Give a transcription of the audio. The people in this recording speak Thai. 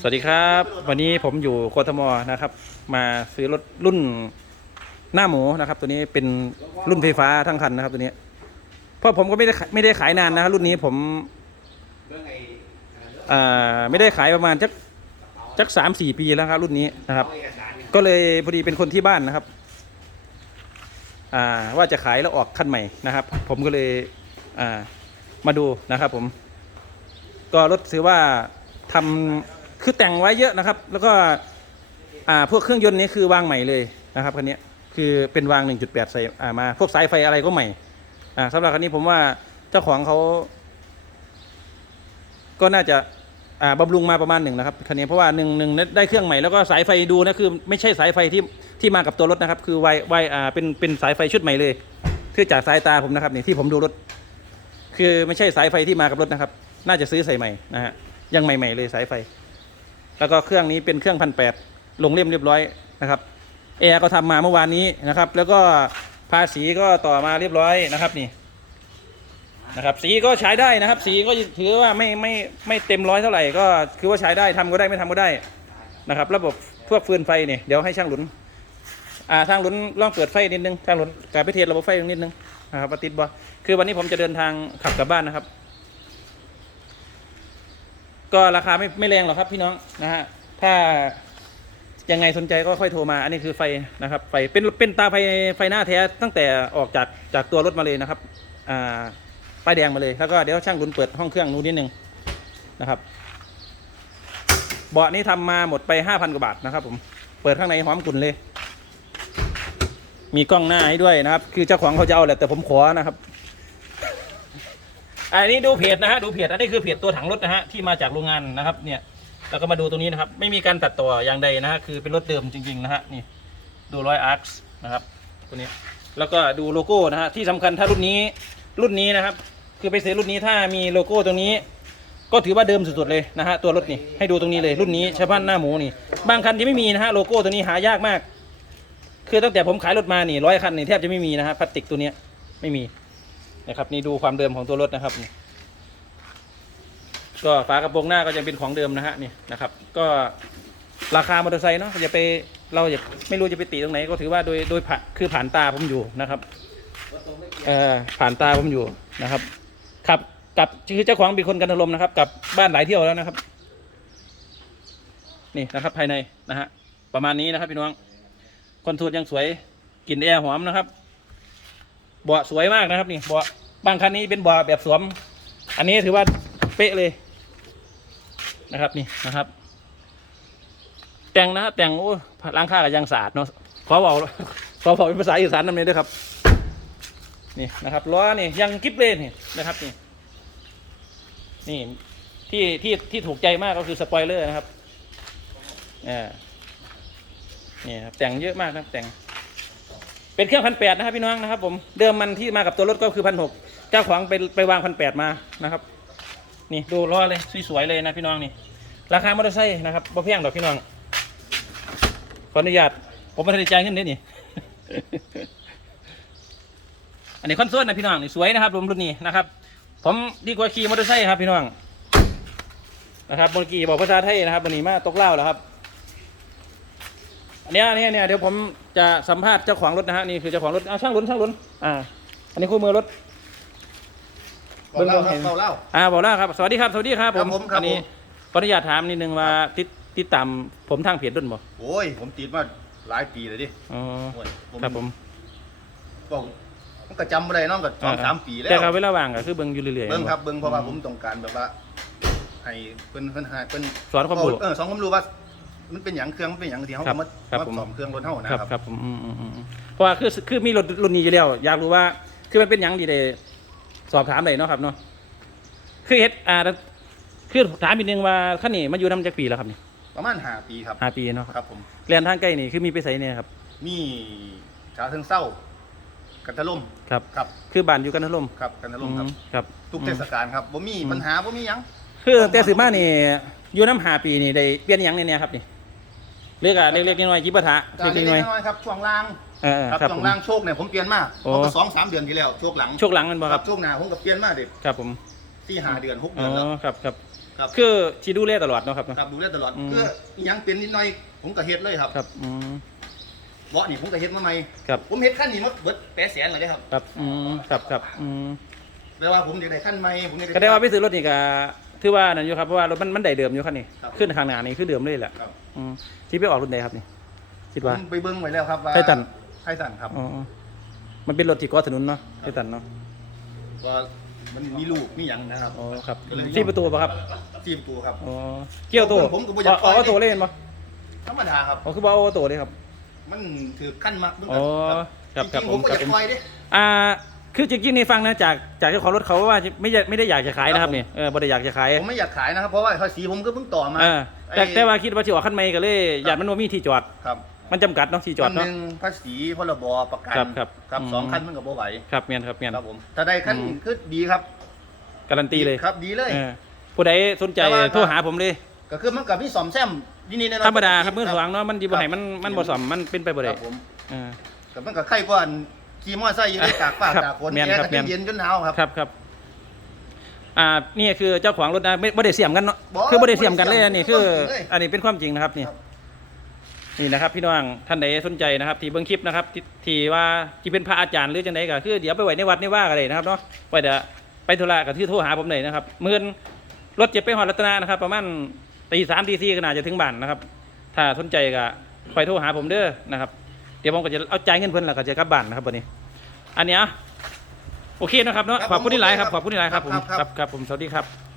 สวัสดีครับ วันนี้ผมอยู่กทมนะครับ มาซื้อรถรุ่นหน้าหมูนะครับ ตัวนี้เป็นรุ่นไฟฟ้าทั้งคันนะครับ ตัวนี้ เพราะผมก็ไม่ได้ไม่ได้ขายนานนะครับรุ่นนี้ผมอ่าไม่ได้ขายประมาณจักจักสามสี่ปีแล้วครับ รุ่นนี้นะครับ ก็เลยพอดีเป็นคนที่บ้านนะครับ อ่าว่าจะขายแล้วออกคันใหม่นะครับ ผมก็เลยอ่ามาดูนะครับ ผม ก็รถถือว่าทำ คือแต่งไว้เยอะนะครับ แล้วก็อ่าพวกเครื่องยนต์นี้คือวางใหม่เลยนะครับคันนี้คือเป็นวาง 1.8 ใส่อ่ามา พวกสายไฟอะไรก็ใหม่อ่าสำหรับคันนี้ผมว่าเจ้าของเขาก็น่าจะอ่าบำรุงมาประมาณหนึ่งนะครับคันนี้เพราะว่าหนึ่งหนึ่งได้เครื่องใหม่แล้วก็สายไฟดูนะคือไม่ใช่สายไฟที่ที่มากับตัวรถนะครับ คือไวไวอ่าเป็นเป็นสายไฟชุดใหม่เลยคือจากสายตาผมนะครับนี่ที่ผมดูรถ คือไม่ใช่สายไฟที่มากับรถนะครับ น่าจะซื้อใส่ใหม่นะฮะยังใหม่ๆเลยสายไฟ แล้วก็เครื่องนี้เป็นเครื่องพันแปดลงเล่มเรียบร้อยนะครับแอร์ก็ทำมาเมื่อวานนี้นะครับ แล้วก็ภาษีก็ต่อมาเรียบร้อยนะครับนี่นะครับสีก็ใช้ได้นะครับ สีก็ถือว่าไม่ไม่ไม่เต็มร้อยเท่าไหร่ก็คือว่าใช้ได้ทำก็ได้ไม่ทำก็ได้นะครับ ระบบพวกฟืนไฟเนี่ยเดี๋ยวให้ช่างหลุนอ่าทางหลุนลองเปิดไฟนิดนึงทางหลุนกลับไปเทสระบบไฟนิดนึงนะครับว่าติดบ่คือวันนี้ผมจะเดินทางขับกลับบ้านนะครับ ก็ราคาไม่ไม่แรงหรอกครับพี่น้องนะฮะถ้ายังไงสนใจก็ค่อยโทรมา อันนี้คือไฟนะครับ ไฟเป็นเป็นตาไฟไฟหน้าแท้ตั้งแต่ออกจากจากตัวรถมาเลยนะครับอ่าป้ายแดงมาเลยแล้วก็เดี๋ยวช่างรุนเปิดห้องเครื่องนู้นนิดนึงนะครับเบาะนี้ทำมาหมดไปห้าพันกว่าบาทนะครับ ผมเปิดข้างในหอมกลุ่นเลย มีกล้องหน้าให้ด้วยนะครับ คือเจ้าของเขาจะเอาแหละแต่ผมขอนะครับ อันนี้ดูเพจนะฮะดูเพจอันนี้คือเพจตัวถังรถนะฮะที่มาจากโรงงานนะครับเนี่ยแล้วก็มาดูตรงนี้นะครับไม่มีการตัดต่ออย่างใดนะฮะคือเป็นรถเดิมจริงๆนะฮะนี่ดูรอยอาร์คนะครับตัวนี้แล้วก็ดูโลโก้นะฮะที่สำคัญถ้ารุ่นนี้รุ่นนี้นะครับ คือไปซื้อรุ่นนี้ถ้ามีโลโก้ตรงนี้ ก็ถือว่าเดิมสุดๆเลยนะฮะตัวรถนี่ให้ดูตรงนี้เลยรุ่นนี้เฉพาะหน้าหมูนี่ บางคันที่ไม่มีนะฮะโลโก้ตัวนี้หายากมาก คือตั้งแต่ผมขายรถมานี่ร้อยคันนี่แทบจะไม่มีนะฮะพลาสติกตัวนี้ไม่มี นะครับนี่ดูความเดิมของตัวรถนะครับ ก็ฝากระโปรงหน้าก็ยังเป็นของเดิมนะฮะนี่นะครับ ก็ราคามอเตอร์ไซค์เนาะอย่าไปเราอย่าไม่รู้จะไปตีตรงไหนก็ถือว่าโดยโดยผ่านคือผ่านตาผมอยู่นะครับเอ่อผ่านตาผมอยู่นะครับขับกับคือเจ้าของเป็นคนกันทลมนะครับ กับบ้านหลายเที่ยวแล้วนะครับ นี่นะครับภายในนะฮะประมาณนี้นะครับพี่น้องคอนโทรลยังสวยกลิ่นแอร์หอมนะครับเบาะสวยมากนะครับนี่เบาะ บางคันนี้เป็นบาะแบบสวม อันนี้ถือว่าเป๊ะเลยนะครับนี่นะครับ แต่งนะแต่งโอ้ล้างค่ากับยางสะอาดเนาะขอบอกขอบอกเป็นภาษาอีสานนั่นเองด้วยครับ นี่นะครับล้อนี่ยังกิฟเลยนี่นะครับนี่นี่ที่ที่ที่ถูกใจมากก็คือสปอยเลอร์นะครับอ่านี่ครับแต่งเยอะมากนะแต่ง เป็นเครื่องพันแปดนะครับพี่น้องนะครับ ผมเดิมมันที่มากับตัวรถก็คือพันหกเจ้าของไปไปวางพันแปดมานะครับ นี่ดูล้อเลยสวยๆเลยนะพี่น้องนี่ ราคามอเตอร์ไซค์นะครับบ่แพงดอกพี่น้องขออนุญาตผมไม่ได้จ่ายเงินเด้นี่อันนี้คอนโซลนะพี่น้องนี่สวยนะครับรวมรุ่นนี้นะครับ ผมดีกว่าขี่มอเตอร์ไซค์ครับพี่น้องนะครับบนกี่บอกภาษาไทยนะครับวันนี้มาตกเหล่าแล้วครับ อันเนี้ยอันเนี้ยเนี่ยเดี๋ยวผมจะสัมภาษณ์เจ้าของรถนะฮะนี่คือเจ้าของรถเอาช่างลุ้นช่างลุ้นอ่า อันนี้คู่มือรถ เบาเล่าครับเบาเล่า อ่าบอกแล้วครับสวัสดีครับสวัสดีครับครับผมครับอันนี้ผม ขออนุญาตถามนิดนึงว่าติดติดตามผมทางเพจรุ่นบ่โอ้ย ผมติดมาหลายปีเลยดิอ๋อโอ้ยครับผมบอกมันก็จำไม่ได้เน้องก็สองสามปีแล้ว แต่เราเวลาว่างก็คือเบิ่งอยู่เรื่อยๆ เบิ้งครับเบิ้งเพราะว่าอืผมต้องการแบบว่าให้เพิ่นเพิ่นหาเพิ่นสอนความรู้ เออสอนความรู้ว่า มันเป็นอย่างเครื่องมันเป็นอย่างที่เขาครับเอามาครับมาผม สอมเครื่องรถเท่านะครับครับครับผมอืมอืมอืมอืมเพราะว่าคือคือมีรถรุ่นนี้อยู่แล้ว อยากรู้ว่าคือมันเป็นหยังดีเลยสอบถามเลยเนาะครับเนาะคือเฮ็ดอ่าคือถามอีกนึงว่าขั้นนี้มาอยู่นำจากปีแล้วครับนี่ประมาณห้าปีครับห้าปีเนาะครับผมเรียนทางใกล้นี่คือมีไปไสเนี่ยครับ มีชาเชิงเศร้า กันทะล่มครับ ครับคือบ้านอยู่กันทะลมครับกันทะล่มครับ อืมครับทุกเทศกาลครับบ่มีปัญหาบ่มีหยัง คือแต่สืบมานี่อยู่น้ำหาปีนี่ได้เปลี่ยนหยังเนี่ยครับนี่ เรียกอะเล็กๆน้อยๆจิปะทะก็เล็เล็กกๆน้อยๆน้อยๆครับช่วงล่างๆเออครับครับช่ผวงม ล่างโชคเนี่ยผมเปลี่ยนมาโอ้ ผมก็สองสามเดือนที่แล้วโชคหลังช่วงหลังมันบ่คครัรับบช่วงหน้าผมก็เปลี่ยนมาเด็กครับผมที่หาเดือนหกอ๋เดือนแล้ว อครับครับครับ คือที่ดูแลตลอดเนาะครับเนาะ ครับดูแลตลอดอืมคืออิหยังเป็นนิดหน่อยผมก็เฮ็ดเลยครับครับอืมเบาะนี่ผมก็เฮ็ดมาใหม่ครับผมเฮ็ดขั้นนี้หมดเบิดแปดแสนเลยเด้ครับครับอืมครับครับอืมแปลว่าผมอยากได้ขั้นใหม่ผมอยากได้ ก็ได้ว่าไปซื้อรถนี่ก็ถือว่านั่นอยู่ครับเพราะว่ารถมันมันได้เดิมอยู่คันนี้ครับขึ้นข้างหน้านี่คือเดิมเลยแหละครับ อืมที่ไปออกรุ่นใดครับนี่คิดผว่ามไปเบิ่งไว้แล้วครับว่าไททัน ไททันครับอ๋อมันเป็นรถที่ก่อถนนเนาะไททันเนาะก็มันมีลูกมีหยังนะครับ อ๋อครับก็เลย สี่ประตูป่ะครับจีบตัวครับ อ๋อเกี่ยวตัวผมก็บ่อยากอ๋อปล่อย เอาตัวเล่นป่ะธรรมดาครับ อ๋อคือบ่เอาตัวเลยครับ มันถือขั้นมากอ๋อครับจครับริงๆผมก็ผมอยากปล่อยเด้อ่า คือจริงๆนี่ฟังนะจากจากเจ้าของรถเขาว่าไม่ได้ไม่ได้อยากจะขายนะครับนี่เออบ่ได้อยากจะขายผมไม่อยากขายนะครับเพราะว่าภาษีผมก็เพิ่งต่อมาเออแต่ไอ้แต่ว่าคิดว่าสิออกคันใหม่ก็เลยอยากมันบ่มีที่จอดครับมันจำกัดเนาะที่จอดคันหเนาะนึ่งภาษีพรบประกันครับครับครับอืมสองคันมันก็บ่ไหวครับเมียนครับเมียนครับผมถ้าได้คันอืมคือดีครับ การันตีเลยครับดีเลยเออผู้ใดสนใจแต่ว่าโทรหาผมเลยก็คือมันกับพี่สอมแซมนิดๆหน่อยๆธรรมดาครับมือสว่างเนาะมันดีบ่ให้มันมันบ่สมมันเป็นไปบ่คได้รับผมเออกับมันกับไข่กว่า อันขี่มอไซค์อยู่ในตากฟ้าครับตากฝนแม่นแอร์ครับก็แม่น เย็นจนหนาวครับ ครับครับอ่านี่คือเจ้าของรถนะไม่บ่ได้เสียมกันเนาะบ่คือบ่ได้เสียมกันเลยอันนี้คือ บ่ได้เสียมเลยอันนี้เป็นความจริงนะครับนี่ครับ นี่นะครับ พี่น้องท่านใดสนใจนะครับ ที่เบิ่งคลิปนะครับที่ที่ว่าที่เป็นพระอาจารย์หรือจังไดก็คือเดี๋ยวไปไว้ในวัดในว่ากันเลยนะครับเนาะไว้เดี๋ยวไปธุระก็ที่โทรหาผมเลยนะครับมื้อนรถเจ็บไปหอดรัตนานะครับ ประมาณตีสามตีสี่ก็น่าจะถึงบ้านนะครับ ถ้าสนใจก็คอยโทรหาผมเด้อนะครับ เดี๋ยวผมก็จะเอาจ่ายเงินเพิ่นแล้วก็จะกลับบ้านนะครับวันนี้ อันเนี้ยโอเคนะครับเนาะครับขอบคุณที่หลายครับผมขอบคุณที่หลายครับผมครับครับครับผมสวัสดีครับ